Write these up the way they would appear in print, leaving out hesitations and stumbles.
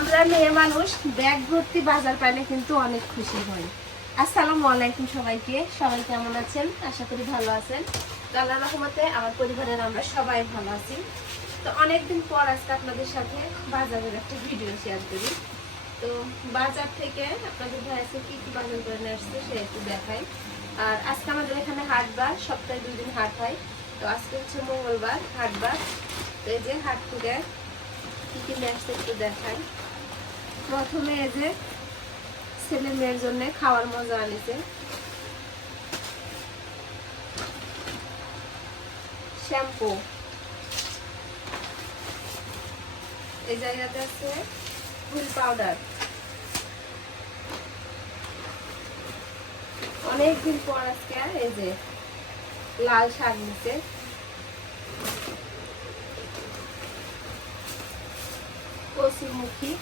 আমরা মেয়ে মানুষ ব্যাগ ভর্তি বাজার পাইলে কিন্তু অনেক খুশি হই। আসসালামু আলাইকুম সবাইকে, সবাই কেমন আছেন? আশা করি ভালো আছেন। আল্লাহর রহমতে আমার পরিবারের আমরা সবাই ভালো আছি। তো অনেকদিন পর আজকে আপনাদের সাথে বাজারের একটা ভিডিও শেয়ার করি। তো বাজার থেকে আপনাদের ভাইয়াছে কি কি বাজার করে নিয়ে আসছে সে একটু দেখাই। আর আজকে আমাদের এখানে হাটবার, সপ্তাহে 2 দিন হাট হয়। তো আজকে হচ্ছে মঙ্গলবার, হাটবার। তো এই যে হাট থেকে কি কি নিয়ে আসছে একটু দেখাই। প্রথমে এই যে ছেলে মেয়ের জন্য খাওয়ার মজা আনিছে, শ্যাম্পু। এই জায়গাতে আছে হুইল পাউডার। অনেকদিন পর আজকে এই যে লাল শাক নিছে, কচুরমুখী।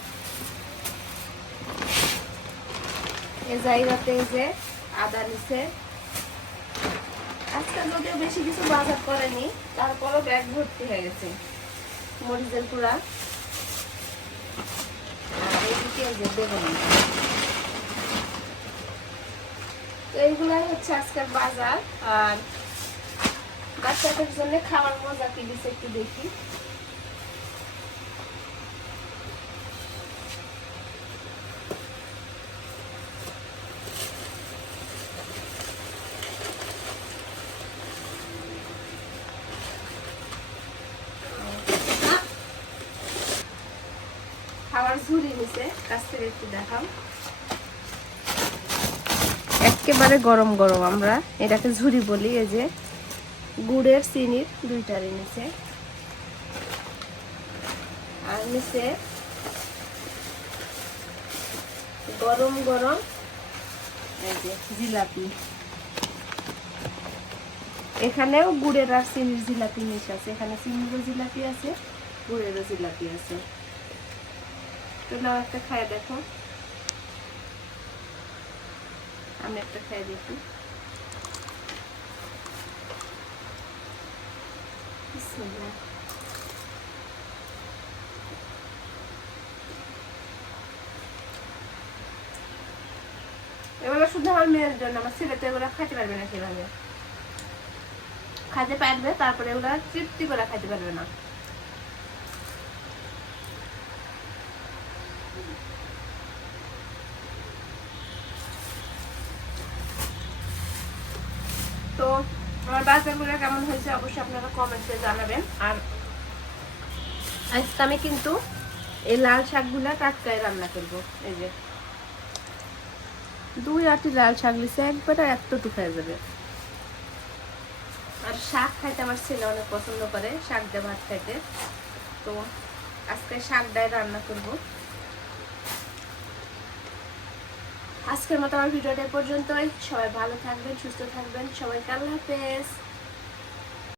এই জায়গাতে এই যে আদা নিছে। আজকে যদিও বেশি কিছু বাজার করেনি, তারপরও ব্যাগ ভর্তি হয়ে গেছে মরিচের গুঁড়া। আর এইদিকে এই যে বেগুন। তো এইগুলাই হচ্ছে আজকের বাজার। আর বাচ্চাদের জন্য খাওয়ার মজা কি দিচ্ছে একটু দেখি। খাওয়ার ঝুড়ি নিছে, কাছ থেকে একটু দেখাও। একেবারে গরম গরম, আমরা এটাকে ঝুড়ি বলি। এই যে গুড়ের চিনির দুইটারই নিচে। আর নিচে গরম গরম এই যে জিলাপি। এখানেও গুড়ের আর চিনির জিলাপি মিশ আছে। এখানে চিনিরও জিলাপি আছে, গুড়েরও জিলাপি আছে। তো নাও একটা খায় দেখো। আমি একটা খাই দেখি। এগুলো শুধু আমার মেয়ের জন্য, আমার ছেলে তো এগুলো খাইতে পারবে না। সেভাবে খাইতে পারবে, তারপরে এগুলো তৃপ্তি করে খাইতে পারবে না। তো আমার বাজারগুলো কেমন হয়েছে অবশ্যই আপনারা কমেন্টে জানাবেন। আর আজকে আমি কিন্তু এই লাল শাকগুলা টাটকায় রান্না করব। এই যে 2 আটি লাল শাক লিছে, একবারে এতটুকু হয়ে যাবে। আর শাক খাইতে আমার ছেলে অনেক পছন্দ করে, শাক দিয়ে ভাত খাইতে। তো আজকে শাক দিয়ে রান্না করব। আজকের মতো আমার ভিডিওটা পর্যন্তই। সবাই ভালো থাকবেন, সুস্থ থাকবেন। সবাইকে আল্লাহ হাফেজ।